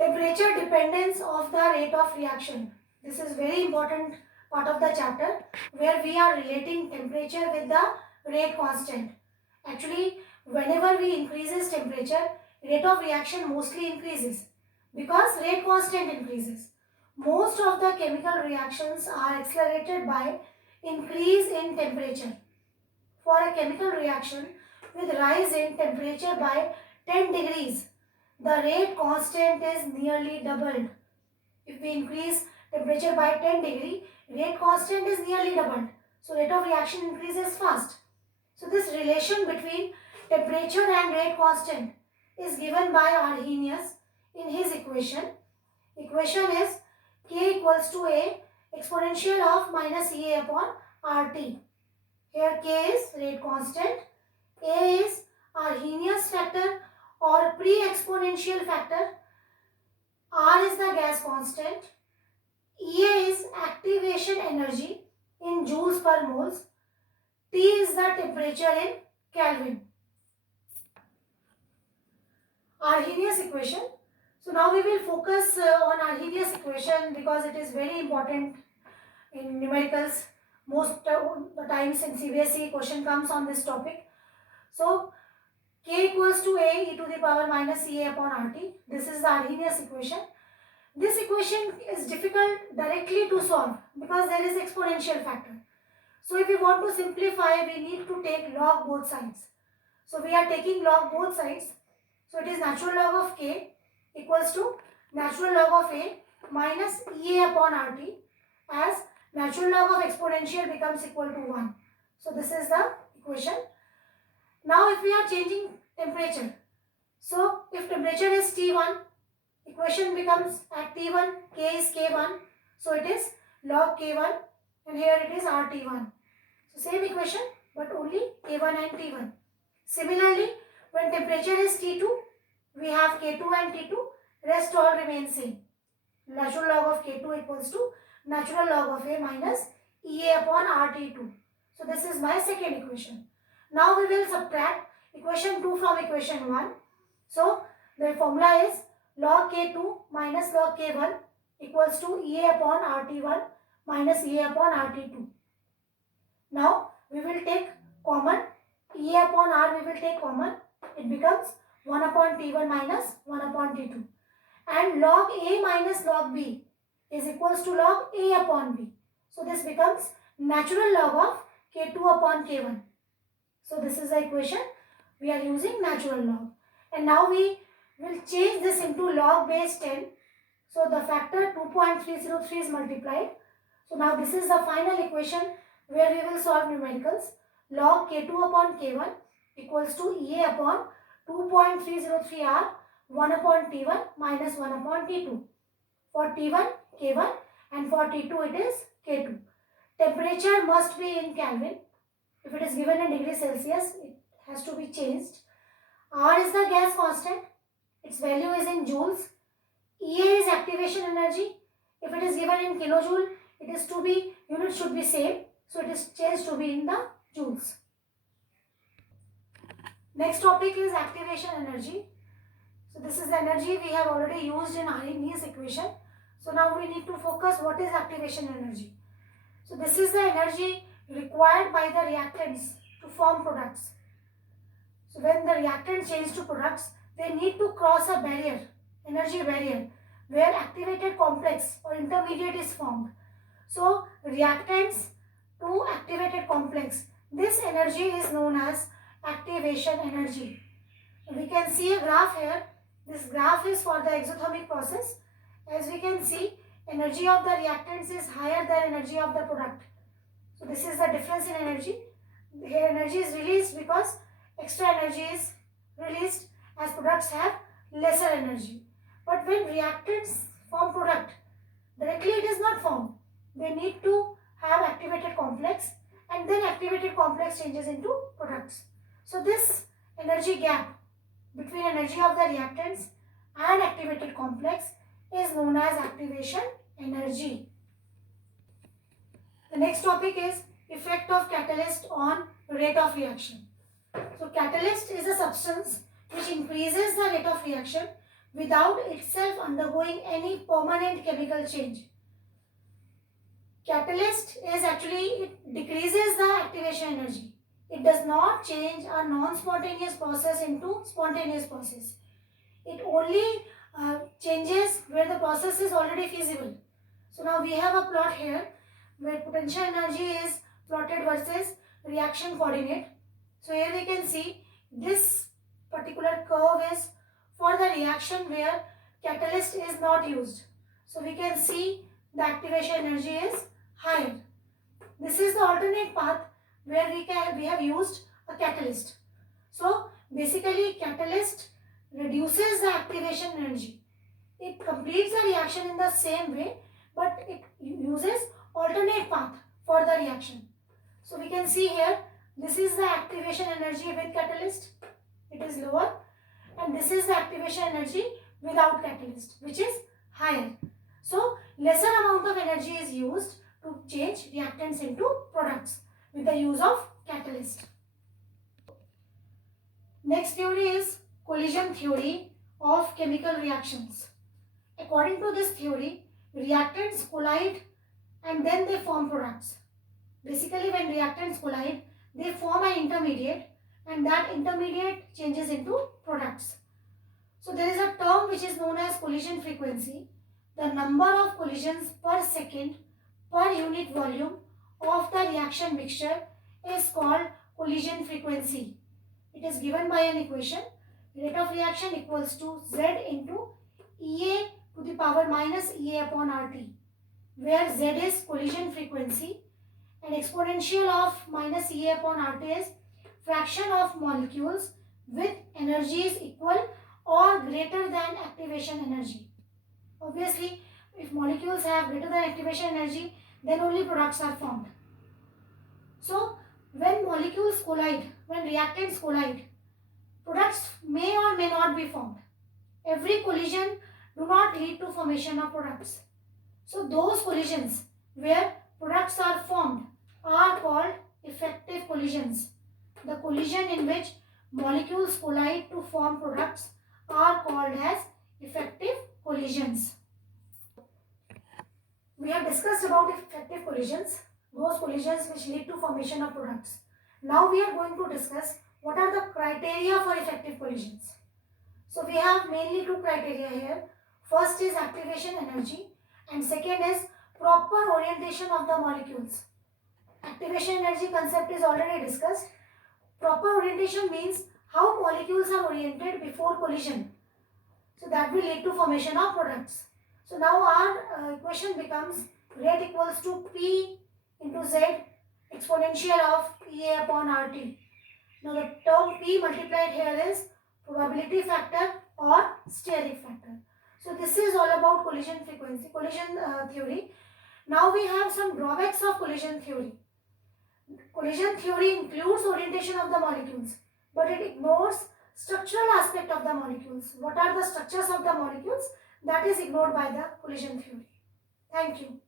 Temperature dependence of the rate of reaction. This is very important part of the chapter where we are relating temperature with the rate constant. Actually, whenever we increases temperature, rate of reaction mostly increases because rate constant increases. Most of the chemical reactions are accelerated by increase in temperature. For a chemical reaction with rise in temperature by 10 degrees, the rate constant is nearly doubled. If we increase temperature by 10 degree, rate constant is nearly doubled. So rate of reaction increases fast. So this relation between temperature and rate constant is given by Arrhenius in his equation. Equation is K equals to A exponential of minus EA upon RT. Here K is rate constant, A is Arrhenius factor or pre-exponential factor, R is the gas constant, EA is activation energy in joules per moles, T is the temperature in Kelvin. Arrhenius equation. So now we will focus on Arrhenius equation because it is very important in numericals. Most the times in CBSE question comes on this topic. So K equals to A e to the power minus EA upon RT. This is the Arrhenius equation. This equation is difficult directly to solve because there is exponential factor. So if we want to simplify, we need to take log both sides. So we are taking log both sides. So it is natural log of K equals to natural log of A minus EA upon RT, as natural log of exponential becomes equal to 1. So this is the equation. Now if we are changing temperature, so if temperature is T1, equation becomes at T1, K is K1, so it is log K1 and here it is RT1. So same equation but only K1 and T1. Similarly, when temperature is T2, we have K2 and T2, rest all remain same. Natural log of K2 equals to natural log of A minus EA upon RT2. So this is my second equation. Now we will subtract equation 2 from equation 1. So the formula is log K2 minus log K1 equals to EA upon RT1 minus EA upon RT2. Now we will take common, EA upon R we will take common, it becomes 1 upon T1 minus 1 upon T2. And log A minus log B is equals to log A upon B. So this becomes natural log of K2 upon K1. So this is the equation. We are using natural log. And now we will change this into log base 10. So the factor 2.303 is multiplied. So now this is the final equation where we will solve numericals. Log K2 upon K1 equals to EA upon 2.303 R 1 upon T1 minus 1 upon T2. For T1, K1 and for T2 it is K2. Temperature must be in Kelvin. If it is given in degree Celsius, it has to be changed. R is the gas constant. Its value is in joules. EA is activation energy. If it is given in kilojoule, it is to be, unit should be same. So it is changed to be in the joules. Next topic is activation energy. So this is the energy we have already used in Arrhenius equation. So now we need to focus what is activation energy. So this is the energy required by the reactants to form products. So when the reactants change to products, they need to cross a barrier, energy barrier, where activated complex or intermediate is formed. So reactants to activated complex, this energy is known as activation energy. We can see a graph here. This graph is for the exothermic process. As we can see, energy of the reactants is higher than energy of the product. So this is the difference in energy. Here energy is released because extra energy is released as products have lesser energy. But when reactants form product, directly it is not formed. They need to have activated complex and then activated complex changes into products. So this energy gap between energy of the reactants and activated complex is known as activation energy. The next topic is effect of catalyst on rate of reaction. So catalyst is a substance which increases the rate of reaction without itself undergoing any permanent chemical change. Catalyst is actually, it decreases the activation energy. It does not change a non-spontaneous process into spontaneous process. It only changes where the process is already feasible. So now we have a plot here where potential energy is plotted versus reaction coordinate. So here we can see this particular curve is for the reaction where catalyst is not used. So we can see the activation energy is higher. This is the alternate path where we have used a catalyst. So basically catalyst reduces the activation energy. It completes the reaction in the same way, but it uses alternate path for the reaction. So we can see here, this is the activation energy with catalyst, it is lower, and this is the activation energy without catalyst, which is higher. So lesser amount of energy is used to change reactants into products with the use of catalyst. Next theory is collision theory of chemical reactions. According to this theory, reactants collide and then they form products. Basically, when reactants collide, they form an intermediate and that intermediate changes into products. So there is a term which is known as collision frequency. The number of collisions per second per unit volume of the reaction mixture is called collision frequency. It is given by an equation. Rate of reaction equals to Z into EA to the power minus EA upon RT, where Z is collision frequency and exponential of minus EA upon RT is fraction of molecules with energies equal or greater than activation energy. Obviously, if molecules have greater than activation energy, then only products are formed. So, when molecules collide, when reactants collide, products may or may not be formed. Every collision do not lead to formation of products. So, those collisions where products are formed are called effective collisions. The collision in which molecules collide to form products are called as effective collisions. We have discussed about effective collisions, those collisions which lead to formation of products. Now we are going to discuss what are the criteria for effective collisions. So we have mainly two criteria here. First is activation energy and second is proper orientation of the molecules. Activation energy concept is already discussed. Proper orientation means how molecules are oriented before collision. So that will lead to formation of products. So now our equation becomes rate equals to P into Z exponential of EA upon RT. Now the term P multiplied here is probability factor or steric factor. So this is all about collision frequency, collision theory. Now we have some drawbacks of collision theory. Collision theory includes orientation of the molecules, but it ignores structural aspect of the molecules. What are the structures of the molecules? That is ignored by the collision theory. Thank you.